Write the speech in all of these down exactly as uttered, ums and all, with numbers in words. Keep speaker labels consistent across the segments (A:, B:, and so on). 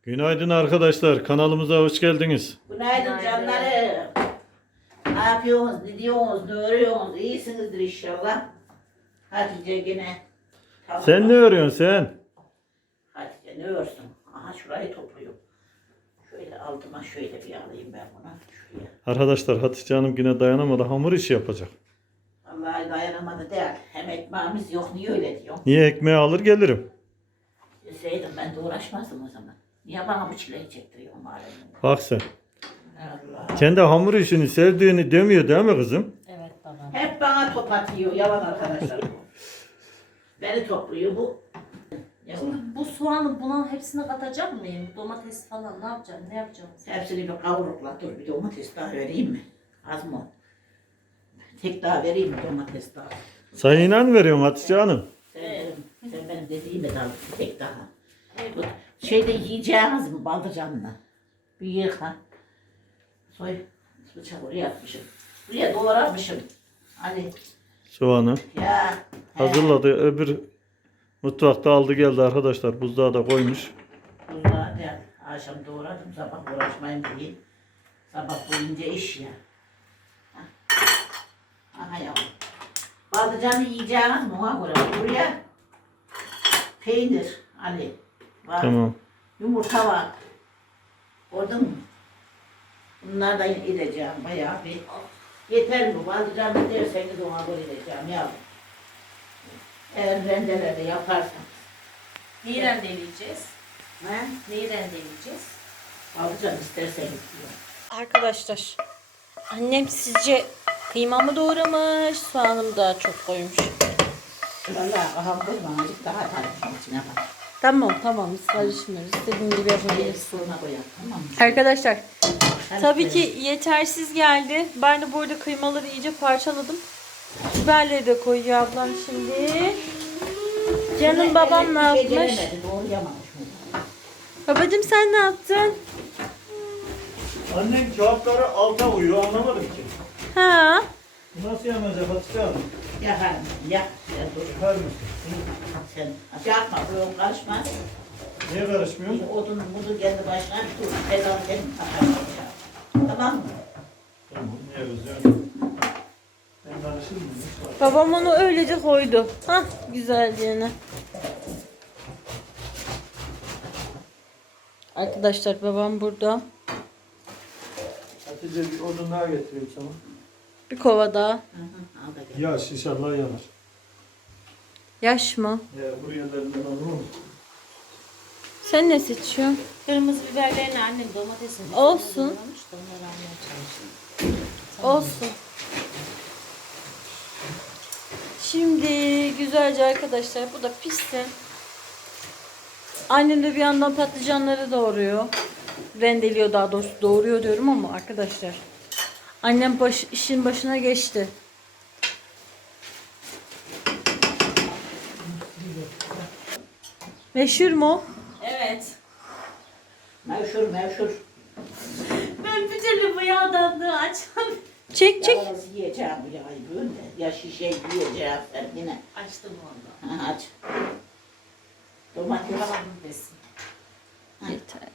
A: Günaydın arkadaşlar. Kanalımıza hoş geldiniz.
B: Günaydın canlarım. Ne yapıyorsunuz, ne diyorsunuz, ne örüyorsunuz? İyisinizdir inşallah. Hatice gene. Tamam.
A: Sen ne örüyorsun sen?
B: Hatice ne örsün? Aha şurayı topluyorum. Şöyle altıma şöyle bir alayım ben bunu. Şuraya.
A: Arkadaşlar Hatice Hanım yine dayanamadı. Hamur işi yapacak.
B: Vallahi dayanamadı değil. Hem ekmeğimiz yok. Niye öyle diyorsun?
A: Niye ekmeği alır gelirim.
B: Deseydim ben de uğraşmazdım o zaman. Niye bana bu çileyi çektiriyorsun bari?
A: Bak sen.
B: Allah.
A: Kendi hamur işini sevdiğini demiyor değil mi kızım?
C: Evet baba.
B: Hep bana top atıyor. Yalan arkadaşlar bu. Beni topluyor bu. Yalan.
C: Şimdi bu soğanı buna hepsine katacak mıyım? Domates falan ne yapacağım? Ne yapacağım?
B: Hepsini bir kavurukla dur bir domates daha vereyim mi? Az mı? Tek daha vereyim mi domates daha?
A: Sen inan veriyorsun Hatice Hanım.
B: Sen, benim, sen benim dediğimi de al bir tek daha. Bu şeyde yiyeceğiniz mi baldırcanla? Bir yıka. Soy. Bıçak oraya atmışım. Buraya doğramışım. Hani
A: Soğanı
B: ya. he,
A: hazırladı. Öbür mutfakta aldı geldi arkadaşlar. Buzluğa da koymuş.
B: Buzluğa da akşam doğradım sabah uğraşmayayım diye. Sabah boyunca iş ya. Hah. Aha yavrum. Baldıcanı yiyeceğiniz mi ona göre? Buraya peynir hani var.
A: Tamam.
B: Yumurta var. Gördün mü? Bunlardan edeceğim bayağı bir. Yeter mi? Baldıcanı derseniz ona göre edeceğim yavrum. Eğer rendelerde yaparsan.
C: Neyi rendeleyeceğiz?
B: He?
C: Neyi rendeleyeceğiz?
B: Baldıcan isterseniz diyor.
C: Arkadaşlar, annem sizce kıymamı doğramış, soğanımı daha çok koymuş.
B: Vallahi kafam koyma azıcık daha atarım içine bak.
C: Tamam tamam biz karışmıyoruz. İstediğin gibi
B: Bir
C: yapabiliriz.
B: sonra koyalım tamam mı?
C: Arkadaşlar,
B: Hadi
C: tabii
B: koyalım.
C: ki yetersiz geldi. Ben de burada kıymaları iyice parçaladım. Biberleri de koyuyor ablam şimdi. Canım babam ne
B: Elektrik
C: yapmış?
B: beceremedi, doğrayamamış mı?
C: Babacım sen ne yaptın?
A: Annem kağıtları alta uyuyor anlamadım ki.
C: Ha?
A: Nasıl yanacak Hatice Hanım?
B: Yakarım, yak. Sen dur.
A: Yapar mısın?
B: Sen yapma, böyle karışma.
A: Niye karışmıyorsun?
B: Bir odun budu kendi başına dur. Pedal kendi takarım. Tamam mı?
A: Tamam. Niye kızıyorsun? Ben karışır mıyım?
C: Babam onu öylece koydu. Hah güzelliğine. Arkadaşlar babam burada.
A: Hatice bir odun daha getireyim sana.
C: Bir kova daha.
B: Hı hı, al da gel.
A: Yaş inşallah yanar.
C: Yaş mı?
A: Ya buraya elinden alır
C: Sen ne seçiyorsun?
D: Kırmızı biberlerini annem domatesin
C: Olsun.
D: doğramış da onları almaya çalıştım.
C: Olsun. Şimdi güzelce arkadaşlar bu da pişsin. Annem de bir yandan patlıcanları doğruyor. Rendeliyor daha doğrusu doğruyor diyorum ama arkadaşlar. Annem baş, işin başına geçti. Meşhur mu?
D: Evet.
B: Mevşur mevşur.
D: Ben bir türlü bu yağdan da açmadım.
C: Çek çek.
B: Yalnız yiyeceğim bu yağı böyle. Ya şişe yiyeceğim sen yine.
D: Açtım onu.
B: Ha, aç. Domates.
D: Tamam desin.
C: Yeter.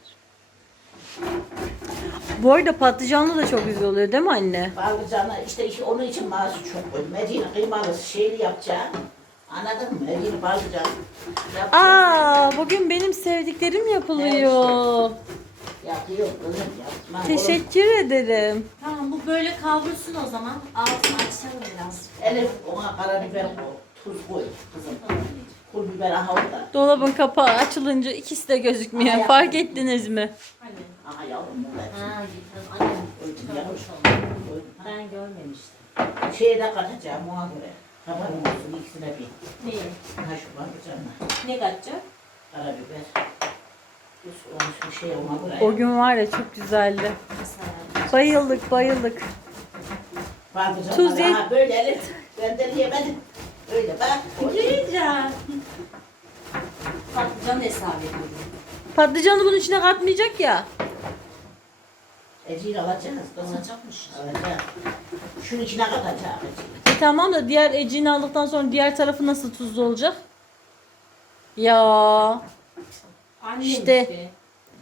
C: Bu arada patlıcanlı da çok güzel oluyor değil mi anne?
B: Baldıcanı işte, işte onun için mazı çok koy. Medine kıymalı şeyli yapacağım. Anladın mı? Medine baldıcan yapacağım.
C: Aa, bugün benim sevdiklerim yapılıyor.
B: Yapıyor kızım yapma.
C: Teşekkür ederim.
D: Tamam bu böyle kavrulsun o zaman. Altını açalım biraz.
B: Elif ona karabiber koy. Tuz koy kızım. Pul biber aha orada.
C: Dolabın kapağı açılınca ikisi de gözükmüyor.
B: Ay,
C: Fark ettiniz mi?
D: Hani.
B: Aha yavrum burada.
D: Ha gittim. Annem
B: Koydum
D: çıkarmış
B: yavrum.
D: onu.
B: Koydum.
D: Ben görmemiştim.
B: Şeye de katacağım ona göre. Tamam olsun ikisine bir.
D: Neyi?
B: Ha şu baldıcanla.
D: Ne katacak?
B: Karabiber. Tuz olmuş bir şey ona göre.
C: O gün var ya çok güzeldi.
D: Mesela.
C: Bayıldık bayıldık.
B: Baldıcanlar.
C: Tuz ye-
B: Aha böyle Elif. Ben de yemedim. Öyle bak.
D: Yiyeceğim. Patlıcan hesap ediyorum.
C: Patlıcanı bunun içine katmayacak ya.
B: Eciği alacağız. Kızım.
D: Alacakmış.
B: Alacağız. Şunun içine katacağız eciği.
C: E tamam da diğer eciğini aldıktan sonra diğer tarafı nasıl tuzlu olacak? Ya
D: Annem
C: İşte.
D: işte.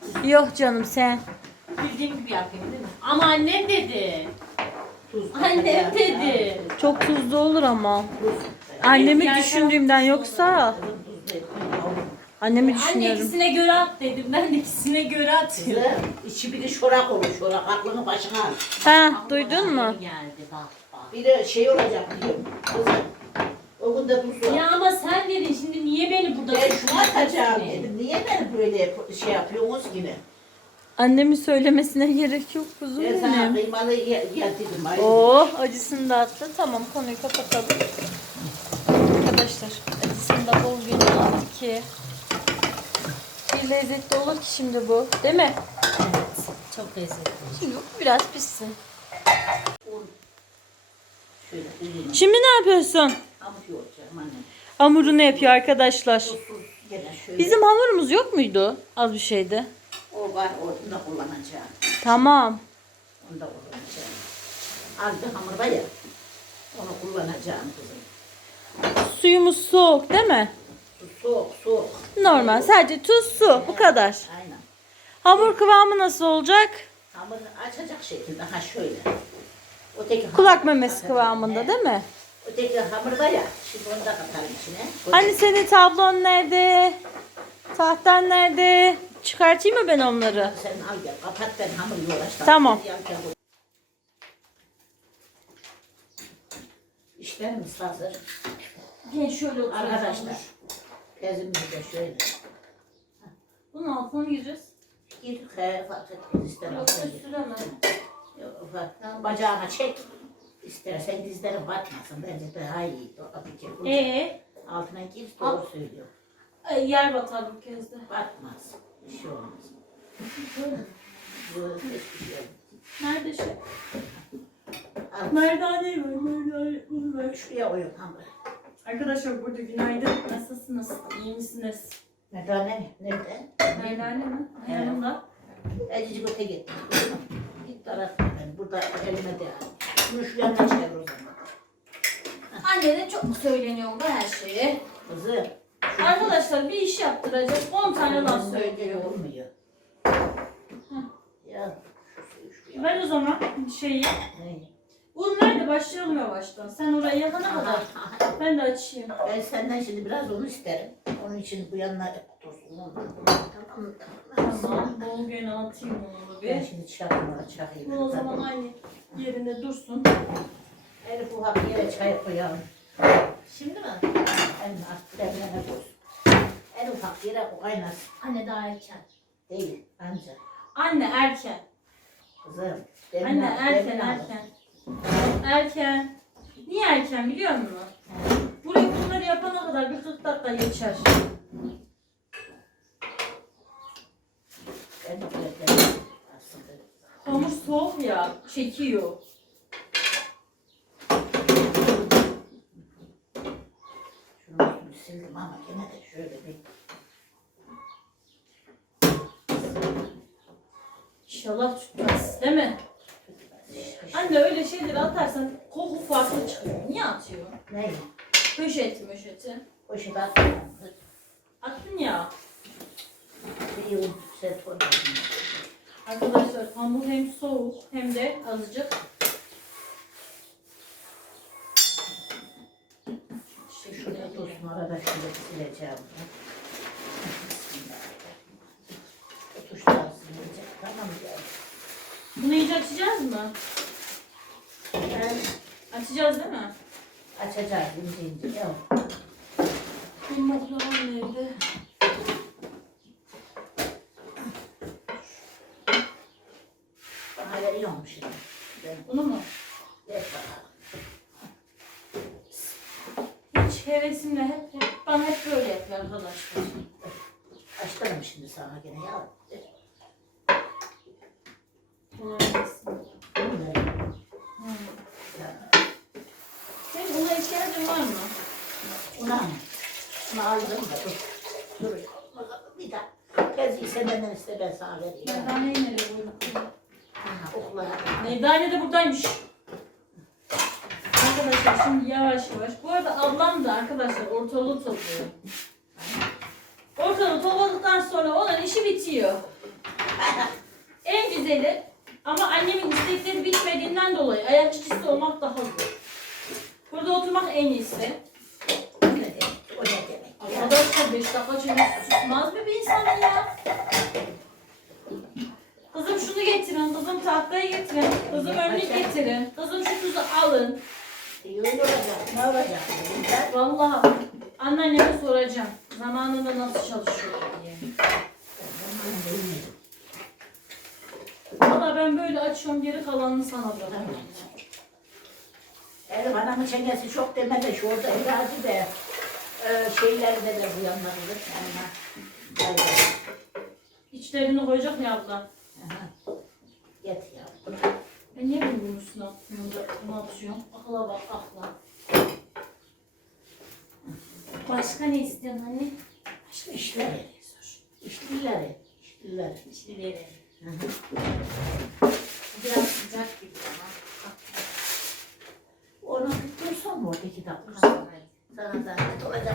C: Yok canım sen.
D: Bildiğim gibi yapayım değil mi? Ama annem dedi.
B: Tuz
D: Annem
B: katacağım.
D: dedi.
C: Çok tuzlu olur ama.
B: Tuz.
C: Annemi
D: Yerken
C: düşündüğümden
D: tuzlu
C: yoksa
B: Kızım tuz etmeyin yavrum.
C: annemi
D: Anne
C: düşünüyorum.
D: ikisine göre at dedim. Ben de ikisine göre atıyorum.
B: Kızım içi bir de şorak olur şorak. Aklını başına al.
C: Ha, duydun mu?
D: Geldi bak bak.
B: Bir de şey olacak diyorum. Kızım. O gün de tuz var.
D: Ya ama sen dedin şimdi niye beni burada
B: Ben şunu atacağım
D: tutuyorsun?
B: dedim. Niye beni böyle şey yapıyorsunuz yine?
C: Annemi söylemesine gerek yok kuzum
B: Ben sana
C: benim.
B: kıymalı ye, ye dedim. Hayır.
C: Oh, acısını da attı. Tamam, konuyu kapatalım. Arkadaşlar, acısını da bol gün aldı ki. Bir lezzetli olur ki şimdi bu. Değil mi?
D: Evet. Çok lezzetli.
C: Şimdi bu biraz pişsin.
B: Şöyle kıyayım.
C: Şimdi ne yapıyorsun?
B: Hamur yoğuracağım annem.
C: Hamurunu yapıyor arkadaşlar.
B: Tuzsuz gene şöyle.
C: Bizim hamurumuz yok muydu? Az bir şeydi.
B: O var, onu da kullanacağım.
C: Tamam.
B: Onu da kullanacağım. Az bir hamur var ya. Onu kullanacağım kızım.
C: Suyumuz soğuk değil mi?
B: Su soğuk, soğuk.
C: Normal. Sadece tuz, su. Bu kadar.
B: Aynen.
C: Hamur kıvamı nasıl olacak?
B: Hamur açacak şekilde. Ha şöyle. Öteki hamur-
C: Kulak memesi kıvamında değil mi?
B: Öteki hamur var ya. Şimdi onu da katarım içine.
C: Hani senin tablon nerede? Tahtan nerede? Çıkartayım mı ben onları?
B: Sen al gel. Kapat ben hamur yoğuraştım.
C: Tamam.
B: İşlerimiz hazır.
D: Gel şöyle otur.
B: Arkadaşlar. Bezimiz de şöyle.
D: Bunun altına gireceğiz.
B: Gir he fark etmez ister
D: Yoksa
B: altına gir.
D: süremem.
B: Yok, bak, bacağına çek. İstersen dizlerin batmasın. Bence daha iyi. Tabii ki.
D: Ee,
B: Altına gir. Doğru söylüyor.
D: ay, yer batar bu kez de.
B: Batmaz. Bir şey olmaz. Bu hiçbir şey olmaz.
D: Nerede şey?
B: Al.
D: Merdane var, merdane. Bunu ver.
B: Şuraya oyun hamur.
D: Arkadaşlar burada günaydın. Nasılsınız? İyi misiniz?
B: Merdane nerede?
D: Merdane mi?
B: Evet.
D: Yanımda.
B: Ecicik öte git. Git taraf ben. Burada elime de al. Bunu şu yanına çevir o zaman.
D: Anne de çok söyleniyor da her şeyi.
B: Kızım.
D: Arkadaşlar bir iş yaptıracağız. on tane laf söylüyor.
B: Olmuyor. Ya şu suyu şuraya.
D: Ben o zaman şeyi...
B: Ne?
D: Un ver de başlayalım yavaştan. Sen oraya yakana kadar.
B: Aha.
D: Ben de açayım.
B: Ben senden şimdi biraz onu isterim. Onun için bu yanına otursun. Tamam mı?
D: Tamam. Bol gene atayım onu
B: Ben
D: bir.
B: şimdi çakmaya çakayım.
D: Bu o zaman aynı yerinde dursun.
B: Elif ufak yere çay koyalım.
D: Şimdi mi?
B: En artık demlene koysun. En ufak yere kaynasın.
D: Anne daha erken.
B: Değil anca.
D: Anne erken.
B: Kızım.
D: Anne
B: demine-
D: erken
B: demine al.
D: erken. Erken. Niye erken biliyor musun? Buraya bunları yapana kadar bir kırk dakika geçer.
B: Ben de böyle demine aslında.
D: Hamur soğuk ya. Çekiyor.
B: Şunu üstünü sildim ama gene de şöyle bir.
D: İnşallah tutmaz. Değil mi? Anne öyle şeyleri atarsan koku farklı çıkıyor. Niye atıyor?
B: Ne?
D: Poşeti möşeti.
B: O şey de atmam.
D: Attın ya.
B: Bir yıl set koydum.
D: Arkadaşlar hamur hem soğuk hem de azıcık.
B: Şurada dursun arada şöyle sileceğim. Bu tuşlar silecek. Tamam ya.
D: Bunu iyice açacağız mı?
B: Ben
D: Açacağız değil mi?
B: açacağız ince ince. Yok.
D: Benim ablam nerede?
B: Bana veriyorum şimdi. Ben
D: Bunu mu?
B: ver bakalım.
D: Hiç hevesimle hep, hep bana hep böyle yapıyor arkadaşlar.
B: Açtırım şimdi sana gene ya. Ver.
D: Bunu vermesin.
B: Bunu ver.
D: Hmm. Senin buna ihtiyacın var mı?
B: Una mı? Bunu aldım da dur. Dur. Bir dakika. Tezi senden iste ben sana vereyim.
D: Merdaneyi nereye koyduk?
B: Ha, okula.
D: Merdane de buradaymış. Arkadaşlar şimdi yavaş yavaş. Bu arada ablam da arkadaşlar ortalığı topluyor. Ortalığı topladıktan sonra onun işi bitiyor. düzelir. Ama annemin istekleri bitmediğinden dolayı ayak işçisi olmak daha zor. Burada oturmak en iyisi.
B: O ne demek? O ne demek? Ya.
D: Arkadaşlar beş dakika çene susmaz mı bir insanın ya? Kızım şunu getirin, kızım tahtayı getirin, kızım önlük getirin, kızım şu tuzu alın.
B: İyi öyle olacak. Ne olacak? Ben
D: Vallahi anneanneme soracağım. Zamanında nasıl çalışıyor diye.
B: ben bilmiyorum.
D: Valla ben böyle açıyorum, geri kalanını sana bırakıyorum.
B: Elif anamın çengesi çok deme de şu orada ilacı da e, şeyleri de de bu yanına bulur. Yani,
D: İçlerini koyacak mı abla?
B: aha. Get ya.
D: Ben niye bunun üstüne atmıyorum da bunu atıyorum? Akla bak akla. Başka ne istiyorsun anne?
B: İşte işleri. İşlileri. İşlileri.
D: İçlileri.
B: Hı hı.
D: Biraz sıcak gibi ama.
B: Onu tuttursan mı orada iki dakika?
D: Tamam, hadi.
B: Sana zahmet olacak.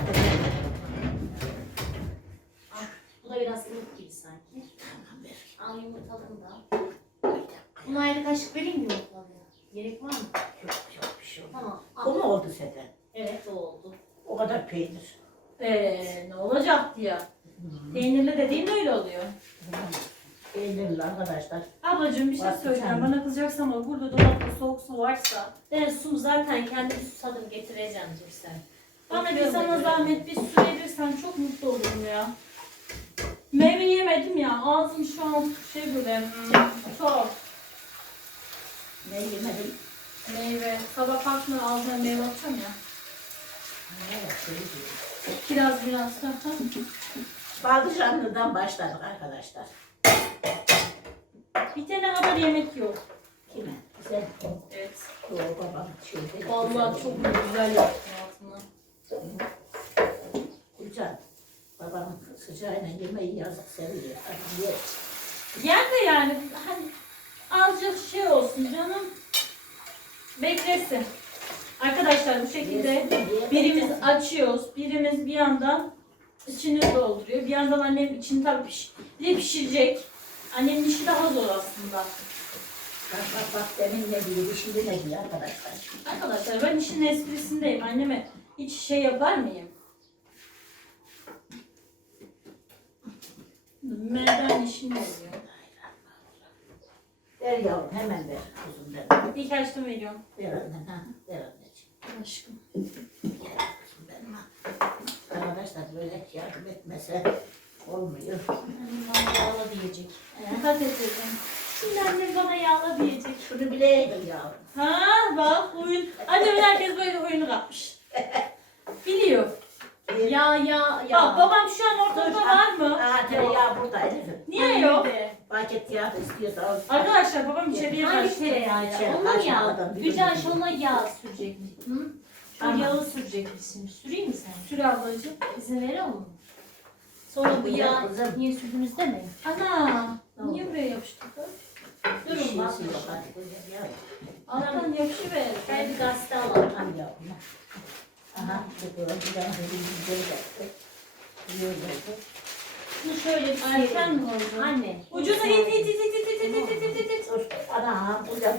D: Bu da biraz ılık gibi sanki.
B: Tamam ver.
D: Al yumurtalını da.
B: Bir dakika.
D: Buna ayrı kaşık vereyim mi yumurtalıya? Gerek var mı?
B: Yok yok bir şey olmaz.
D: Tamam.
B: Bu
D: Al.
B: mu oldu senden?
D: Evet o oldu.
B: O kadar peynir.
D: Eee ne olacaktı ya? Peynirli dediğin öyle oluyor.
B: Peynirli arkadaşlar.
D: Ablacığım bir şey
B: Bak,
D: söyleyeceğim.
B: sen-
D: Bana kızacaksın ama burada dolapta soğuk su varsa
E: Ben su zaten kendim susadım getireceğim Gülsen.
D: bana bir
E: Bakıyorum
D: sana
E: ben.
D: zahmet bir su verirsen çok mutlu olurum ya. Meyve yemedim ya. Ağzım şu an şey böyle hmm, tuhaf.
B: Ne yemedim?
D: Meyve. Sabah kalktığımda ağzıma meyve atacağım ya.
B: Evet, şey diyor.
D: Kiraz biraz.
B: Patlıcanlıdan başladık arkadaşlar.
D: Bitene kadar yemek yok.
B: Kime? Sen.
D: Evet.
B: O babam şeyde.
D: Vallahi çok güzel yaptın altını.
B: Gülcan. Babam sıcağıyla yemeği yazık seviyor. Hadi ye.
D: Yer de yani hani azıcık şey olsun canım. Beklesin. Arkadaşlar bu şekilde
B: Yesin, ye,
D: birimiz
B: beklesin.
D: açıyoruz, birimiz bir yandan içini dolduruyor. Bir yandan annem içini tabii piş, bir de pişirecek. Annemin işi daha zor aslında.
B: Bak bak bak demin ne diyor, şimdi ne diyor arkadaşlar.
D: Arkadaşlar ben işin esprisindeyim. Anneme hiç şey yapar mıyım? Ben işim oluyor.
B: Ver yavrum hemen ver kuzum ver.
D: İlk açtım veriyorum.
B: Ver annem ha. Ver anneciğim.
D: Aşkım.
B: Gel kuzum benim ha. Arkadaşlar böyle yardım etmese olmuyor.
E: Annem bana yağla diyecek.
D: Dikkat edin.
E: Şimdi annem bana yağla diyecek.
B: Şunu bileydin yavrum.
D: Ha bak oyun. Annemin herkes böyle oyunu kapmış. Biliyor.
B: Bir-
E: Ya ya ya.
D: Bak babam şu an ortada
B: Dur,
D: var mı?
B: Aa tereyağı burada Elif'im.
D: Niye yok?
B: Paket yağı da istiyorsa al.
D: Arkadaşlar babam içeriye
E: Hangi
D: kaçtı.
E: tereyağı
B: İçeri
E: ya? Onun
B: kaçmadan
E: ya.
B: bir
E: Güzel
B: bölüm.
E: şuna yağ sürecek. Hı?
B: Tamam.
E: Şu yağı sürecek misin? Süreyim mi sen?
D: Sür ablacığım.
E: İzin veriyor musun? Sonra bu
B: Güzel
E: yağ
B: kızım.
E: niye sürdünüz demeyin.
D: Ana.
B: Ne
D: Niye buraya yapıştık?
B: Bir
E: Durun
B: şeysi
E: bak.
B: yok, hadi güzel yavrum.
D: Alttan yapışıver.
E: Ben bir gazete alalım.
B: Al yavrum. Aha bu böyle bir tane böyle bir güzel yaptı. Güzel oldu.
E: Şunu şöyle bir
D: Erken
E: sıyırın.
D: mi oldu?
E: Anne.
D: Ucuna it it it it it it it it it it.
B: Dur. Ana güzel.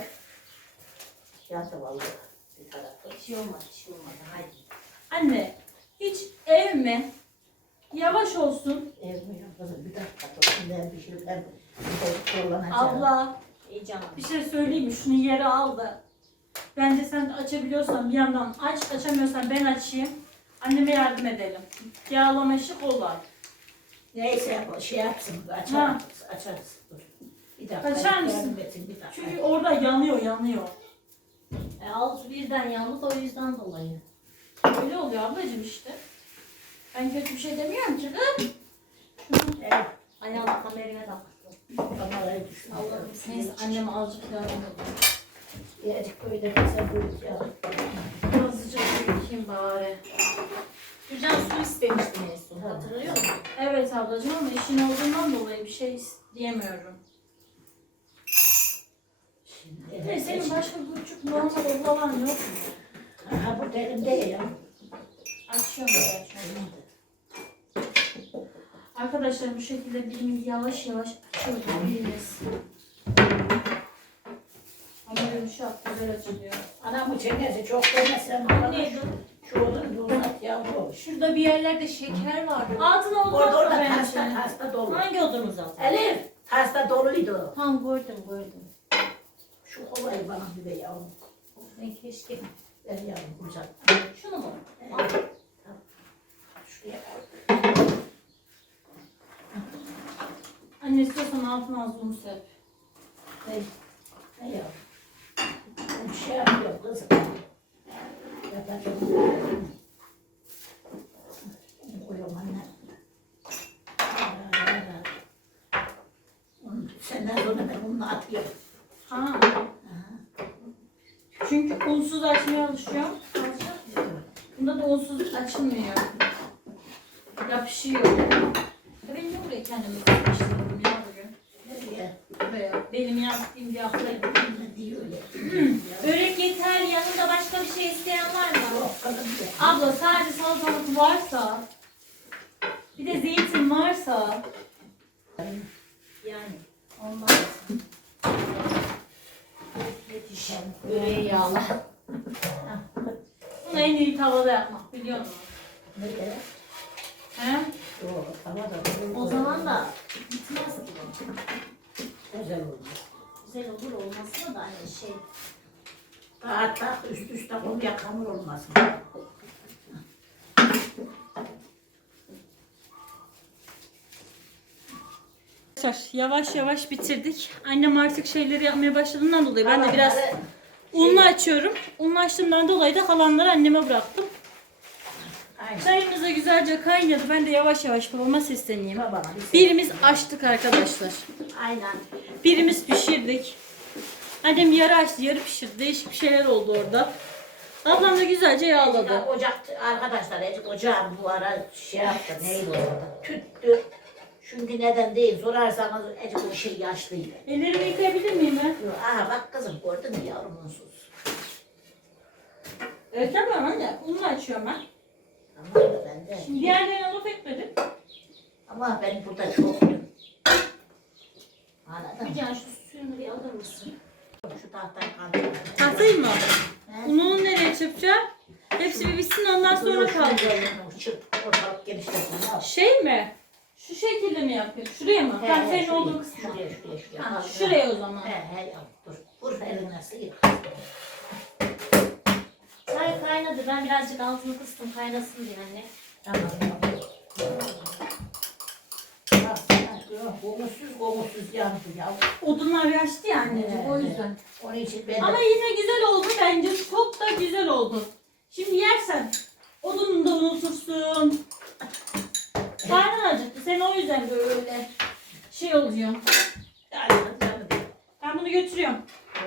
B: Yandı vallahi bir tarafı.
E: Bir şey olmadı, bir şey olmadı. Hadi.
D: Anne hiç evme. Yavaş olsun.
B: Evmiyorum kızım bir dakika dur. Şimdi hem pişirip hem bir kullanacağım.
D: Abla
E: Heyecanlı.
D: bir şey söyleyeyim mi? Şunu yere al da. Bence sen açabiliyorsan bir yandan aç, açamıyorsan ben açayım. Anneme yardım edelim. Yağlama işi kolay.
B: Neyse o şey yapsın
D: Ha.
B: açarız. Açarız. Dur. Bir dakika.
D: Açar mısın?
B: yardım etsin, bir dakika.
D: Çünkü orada yanıyor, yanıyor.
E: E, altı birden yandı da o yüzden dolayı.
D: Öyle oluyor ablacığım işte. Ben kötü bir şey demiyorum ki. Kız.
B: Evet.
E: Ayağını kameraya taktı.
B: Kamerayı düşün.
D: Allah'ım neyse anneme azıcık yardım edeyim.
B: Birazcık böyle kısa büyük ya.
D: Azıcık bakayım bari.
E: Gülcan su istemiştin en son. Hatırlıyor musun?
D: Evet ablacığım ama işin olduğundan dolayı bir şey diyemiyorum.
B: Şimdi
D: Ne senin başka bir küçük normal odalan yok mu?
B: Aha bu elimde ya.
D: Açıyorum ben şöyle. Arkadaşlar bu şekilde birimiz yavaş yavaş açıyoruz birimiz. Ama yumuşak güzel açılıyor.
B: Anamın çengesi çok demesine bana.
E: Anne,
B: Şu odun uzat yavrum.
E: şurada bir yerlerde şeker vardı.
D: Altına
B: Orada
D: uzatma
B: orada
D: bence.
B: hasta hasta dolu.
E: Hangi odanı zaten?
B: Elif hasta doluydu.
E: Tam gördüm gördüm.
B: Şu kolayı bana bir ver yavrum.
E: Ben keşke.
B: Ver yavrum uzat.
E: Şunu mu?
B: Evet. Tamam. Şuraya koy.
D: Anne istiyorsan altına az un serp.
B: Ne? Ne yavrum? Ben şey yapıyorum kızım. Yapacağım. Koyuyorum anne. Onu senden sonra ben onu atıyorum.
D: Ha. Çünkü unsuz açmaya alışıyorum. Bunda da unsuz açılmıyor. Yapışıyor.
E: Ben niye buraya kendimi sıkıştırdım ya bugün?
B: Nereye?
D: Buraya. Benim yaptığım bir aklayım.
B: Ne diyor öyle?
E: Börek yeter, yanında başka bir şey isteyen var mı?
B: Yok kadın diyor.
D: Abla sadece salatalık varsa, bir de zeytin varsa,
E: Yani.
D: ondan
E: Yetişen böreği yağla.
D: bunu en iyi tavada yapmak biliyor musun?
B: Nereye?
D: He?
B: Yok tavada.
E: O zaman da bitmez ki.
B: Güzel oldu.
E: Güzel olur olmasına da hani şey.
B: Hatta üst üste konuya hamur olmasın.
D: Arkadaşlar yavaş yavaş bitirdik. Annem artık şeyleri yapmaya başladığından dolayı ben de biraz unlu açıyorum. Unlu açtığımdan dolayı da kalanları anneme bıraktım.
B: Aynen.
D: Çayımız da güzelce kaynadı. Ben de yavaş yavaş babama sesleneyim.
B: Babana bir şey-
D: Birimiz açtık arkadaşlar.
B: Aynen.
D: Birimiz pişirdik. Annem yarı açtı, yarı pişirdi. Değişik bir şeyler oldu orada. Ablam da güzelce yağladı.
B: Ya Ocak arkadaşlar Ecik ocağım bu ara şey yaptı neydi orada tüttü. Çünkü neden değil sorarsanız Ecik o şey yaşlıydı.
D: Ellerimi yıkayabilir miyim ben?
B: Diyor, aha bak kızım gördün mü yavrum unsuz.
D: Evet tamam anne. Unlu açıyorum ben.
B: Tamam da ben de.
D: Şimdi diğerlerine laf etmedim.
B: Ama ben burada çoktum. Anladın mı?
E: Bir can şu suyunu bir alır mısın?
B: Şu tahtayı kaldırdım.
D: Tahtayı mı?
B: He?
D: Ununu nereye çırpacağım? Hepsi bir bitsin ondan sonra kaldıralım.
B: Çık ortalık genişlesin. al.
D: Şey mi? Şu şekilde mi yapayım? Şuraya mı?
B: He,
D: Tam
B: he,
D: senin
B: şuraya,
D: olduğun kısma.
B: Şuraya şuraya şuraya.
D: Ha,
B: Al,
D: şuraya o zaman.
B: He he yavrum dur. Vur eline sıyır.
E: Çay kaynadı. Ben birazcık altını kıstım kaynasın diye anne.
B: Tamam yavrum. Bak, bak, Kokusuz kokusuz yandı yavrum.
D: Odunlar yaşlı ya anneciğim o
B: Evet.
D: yüzden.
B: Onun için ben
D: Ama
B: de
D: yine güzel oldu bence. Çok da güzel oldu. Şimdi yersen odununu da unutursun. Karnın acıktı. Sen o yüzden böyle şey oluyor.
B: Aynen canım.
D: Ben bunu götürüyorum.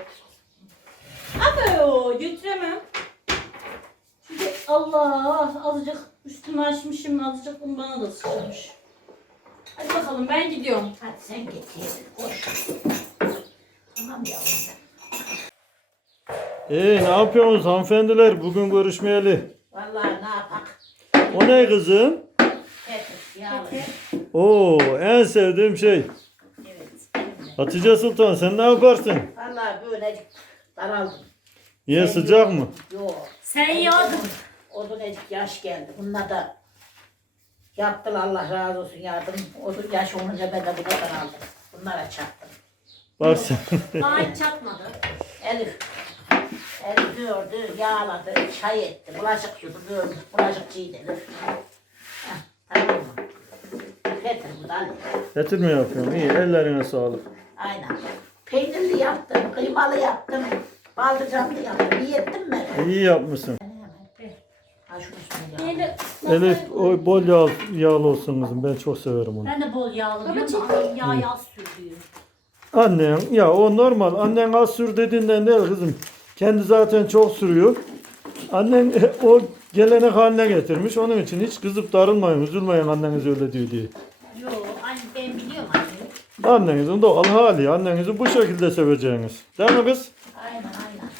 D: Ama o götüremem. Çünkü Allah azıcık üstümü açmışım azıcık un bana da sıçramış. Hadi bakalım ben gidiyorum.
B: Hadi sen git yedir. Koş. Tamam yavrum sen.
A: Ee, ne yapıyorsunuz hanımefendiler? Bugün görüşmeyeli.
B: Vallahi ne yapak?
A: O ne kızım?
B: Getir yağlı.
A: Oo, en sevdiğim şey.
B: Evet.
A: Hatice Sultan sen ne yaparsın?
B: Vallahi böyle daraldım.
A: Niye sıcak mı?
B: Yok.
E: Sen yağdın.
B: Odun ecik yaş geldi. Bunlar da yaptılar Allah razı olsun yardım. Odun yaş olunca ben de bu kadar aldım. Bunlara çaktım.
A: Bak sen.
E: Bana hiç çatmadı.
B: Elif. Elif gördü, yağladı, çay etti. Bulaşık yudu, gördü. Bulaşıkçıydı Elif. Heh, tamam mı? Getir bu da al.
A: Getir mi yapıyorsun? İyi, ellerine sağlık.
B: Aynen. Peynirli yaptım, kıymalı yaptım. Baldırcanlı yaptım. İyi ettin mi?
A: İyi yapmışsın.
B: Ha şunu üstüne yağ.
D: Yine
A: Elif o bol yağ, yağlı olsun kızım. Ben çok severim onu.
E: Ben de bol yağlı diyorum da annem yağ yağ sürüyor.
A: Annen ya o normal. Annen az sür dediğinden değil kızım. Kendi zaten çok sürüyor. Annen e, o gelenek haline getirmiş. Onun için hiç kızıp darılmayın, üzülmeyin anneniz öyle diyor diye.
E: Yo anne ben biliyorum anne.
A: Annenizin doğal hali. Annenizi bu şekilde seveceğiniz. Değil mi kız?
B: Aynen aynen.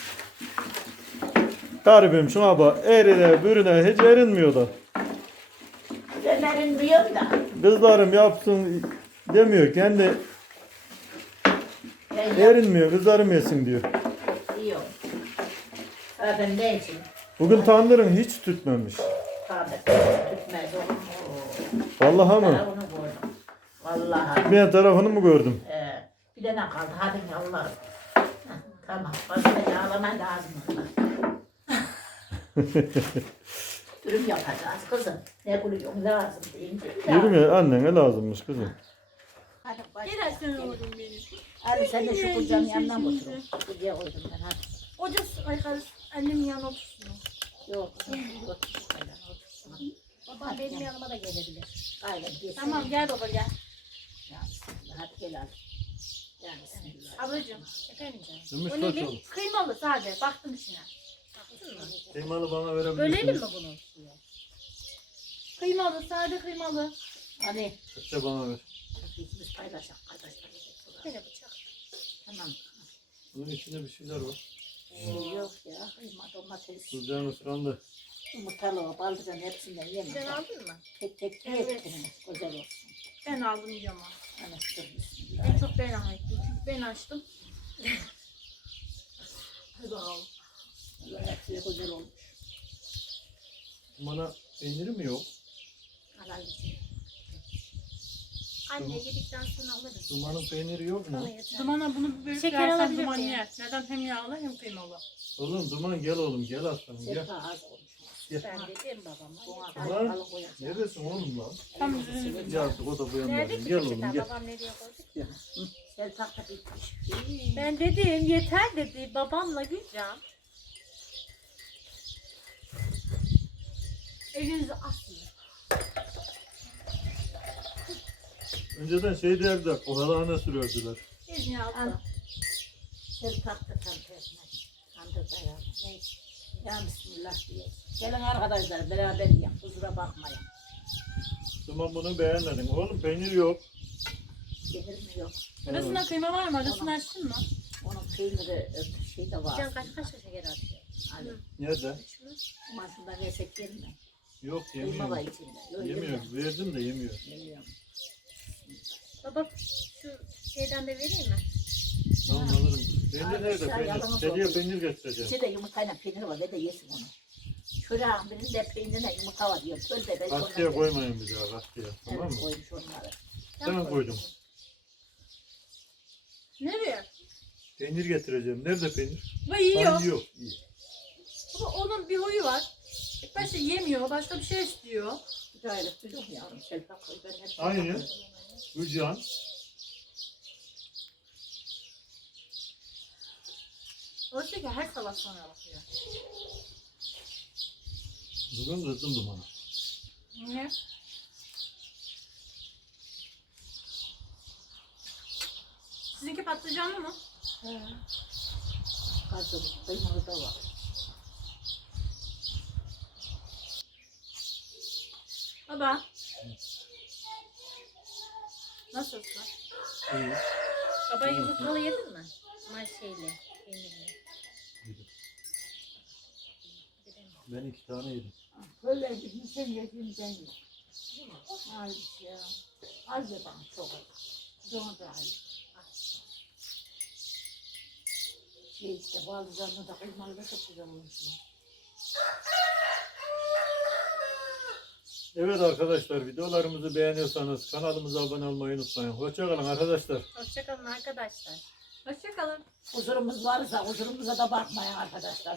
A: Garibim şuna bak. Erine bürüne hiç erinmiyor da.
B: Ömer'in diyorum da.
A: Kızlarım yapsın demiyor. Kendi
B: Şey,
A: Erinmiyor, kızarım yesin diyor.
B: iyi olmuş. Zaten ne için?
A: Bugün tandırın hiç tütmemiş.
B: Tabii tutmaz oğlum.
A: Vallahi
B: Ben
A: ama
B: onu gördüm. Vallahi.
A: tutmayan tarafını mı gördüm?
B: Ee, bir de ne kaldı? Hadi yalvarırım. Heh, tamam. Fazla yağlama lazım ona. Dürüm yapacağız kızım. Ne buluyorsun lazım deyince.
A: Diyorum ya annene lazımmış kızım.
B: Hadi
D: Gel sen
B: başla.
D: oğlum benim.
B: Hadi sen de şu kucağın yanına mı oturun? Kucağa koydum ben hadi.
D: Hocası ay karıs annemin yanına otursun.
B: Yok. Otur. Otursun.
E: Babam benim yanıma da gelebilir.
B: Aynen. Gelsin.
D: Tamam gel baba gel.
B: Ya bismillah, hadi gel hadi. Ya bismillah.
D: Ablacığım.
E: Efendim canım.
A: Gümüş
D: O
A: kaç
D: neyli?
A: olur?
D: Kıymalı sade. Baktım içine.
E: Baktın mı?
A: Kıymalı bana verebilirsiniz.
E: Bölelim mi bunu?
D: Kıymalı sade kıymalı.
B: Hani
A: Kaçça bana ver.
B: ikimiz paylaşalım kardeşler.
E: Böyle bıçak.
B: Tamam.
A: Bunun içinde bir şeyler var.
B: Şey yok ya. Kıyma, domates,
A: Sıcağın ısrandı.
B: yumurtalı o, baldıcan hepsinden yemem.
E: Sen aldın mı?
B: Tek tek
D: Evet.
B: hepsini güzel olsun.
D: Ben aldım yiyorum.
B: Hani dur bismillah.
D: En çok ben aitti. Çünkü ben açtım.
B: Hadi bakalım. Allah hepsi güzel olmuş.
A: Bana peyniri mi yok?
B: Alaycığım.
E: Anne yedikten sonra alırız.
A: Dumanın peyniri yok mu?
E: Bana yeter.
D: Dumana bunu bir bölüp
E: Şeker
D: versen
E: alabilir
D: duman
E: miyim?
D: yer. Neden hem yağlı hem kıymalı.
A: Oğlum Duman gel oğlum gel aslanım gel.
B: Sefa az olmuş.
E: Ben dedim babama.
B: Buna
E: yeter.
A: Ulan,
B: kalın koyacağım.
A: Neredesin oğlum lan?
D: Tam üzerine.
A: Gel artık o da bu yanına.
E: Nerede ki
A: Gel oğlum
E: peçete?
A: gel.
E: Babam nereye koyduk ya?
B: Selpak da bitmiş.
E: Ben dedim yeter dedi babamla Gülcan.
D: Elinizi asmayın.
A: Önceden şey derdiler, ohalağına sürürdüler.
D: Elini
B: Al.
D: aldı.
B: Selpak da tam tersine. Kandır da ya. Neyse. Ya bismillah diye. Gelin arkadaşlar beraber yiyin. Kusura bakmayın.
A: Duman bunu beğenmedim. Oğlum peynir yok.
B: Gelir mi yok.
D: Arasında kıyma var mı? Arasını açtın mı?
B: Onun peyniri ö, şey de var.
E: Gülcan kaç kaç şeker atıyor?
B: Hani
A: Nerede?
E: Üç mü?
B: kumaşından yesek yenme.
A: Yok
B: Kıyma var
A: yemiyor.
B: içinde. Yok,
A: Yemiyor. Verdim de yemiyor.
B: Yemiyorum.
E: Baba şu şeyden de vereyim mi?
A: Tamam alırım. Peynir
B: Ay,
A: nerede?
B: aşağı yalnız
A: Peynir. Deliye
B: oldu.
A: peynir getireceğim.
B: İçinde yumurtayla peynir var ve de yesin onu. Şuraya birinde peynirle yumurta var diyor. Öl de ben
A: Kastiye koymayın bir daha kastiye. Tamam
B: Evet
A: mı?
B: koymuş onları.
A: Hemen koydum.
D: Nereye?
A: Peynir getireceğim. Nerede peynir?
D: Bu yiyor.
A: Lan yok. İyi.
D: Ama onun bir huyu var. İlk başta yemiyor. Başka bir şey istiyor.
B: Bir de aylık biliyor mu yavrum? Selpak koy ben hep
A: Aynı. Gülcan.
D: Oysa ki her sabah sonra bakıyor.
A: Bugün kızdım Duman'a.
D: Niye? Sizinki patlıcanlı mı?
B: Karşılık kıymalı da var.
D: Baba. Nasılsın?
A: İyi.
E: Baba yumurtalı yedin mi? Ama şeyle, peynirli.
A: Ben iki tane yedim.
B: Böyle bir şey yediğim ben yok. Az ya. Az ya bana çok az. Sonra da az. Şey işte bazı canlı da kıymalı da çok güzel olmuş.
A: Evet arkadaşlar videolarımızı beğeniyorsanız kanalımıza abone olmayı unutmayın. Hoşçakalın arkadaşlar.
E: Hoşçakalın arkadaşlar.
D: Hoşçakalın.
B: Huzurumuz varsa huzurumuza da bakmayın arkadaşlar.